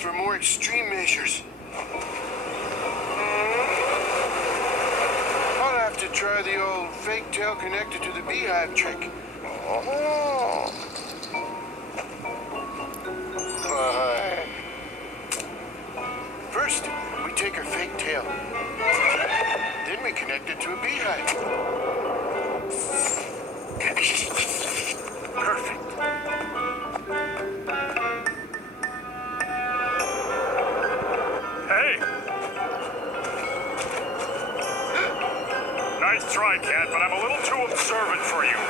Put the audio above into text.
for more extreme measures. I'll have to try the old fake tail connected to the beehive trick. Oh. First, we take her fake tail. Then we connect it to a beehive. Perfect. Hey! Nice try, Cat, but I'm a little too observant for you.